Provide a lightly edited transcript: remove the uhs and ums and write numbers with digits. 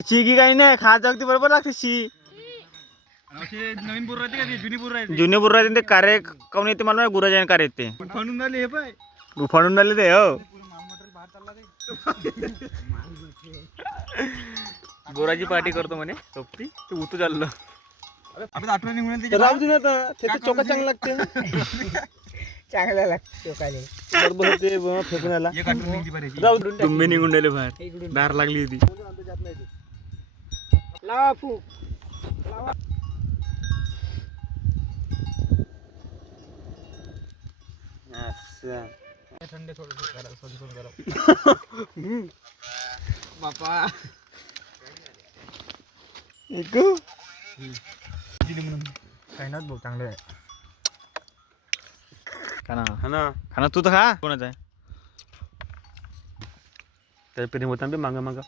शी की काही नाही खात जाऊ बरोबर लागते शी. नवीन बुर राहते का ते जुनी बुर राहते जुने बुर्रा ते कार्य काऊन येते मला गुराजाने कार्य येते फाडून झाले हे पाय उफाडून राहिले ते हो गोराची पार्टी करतो म्हणे सोबती तू उतू चाललो आपल्या आठवण निघून राहू दे ना आता त्याचा चोका चांगला लागते चांगला लागतो काले बरोबर ते फेकून आला एक आठवण निघली पाहिजे जाऊ तुम्ही निघून राहिले बाहेर दार लागली होती लावा फूक थंड थोडं बापा काही ना भाऊ चांगलं आहे खाना खाना खाना तू तर खा कोणाचा आहे त्या प्रेम होता मांग मांग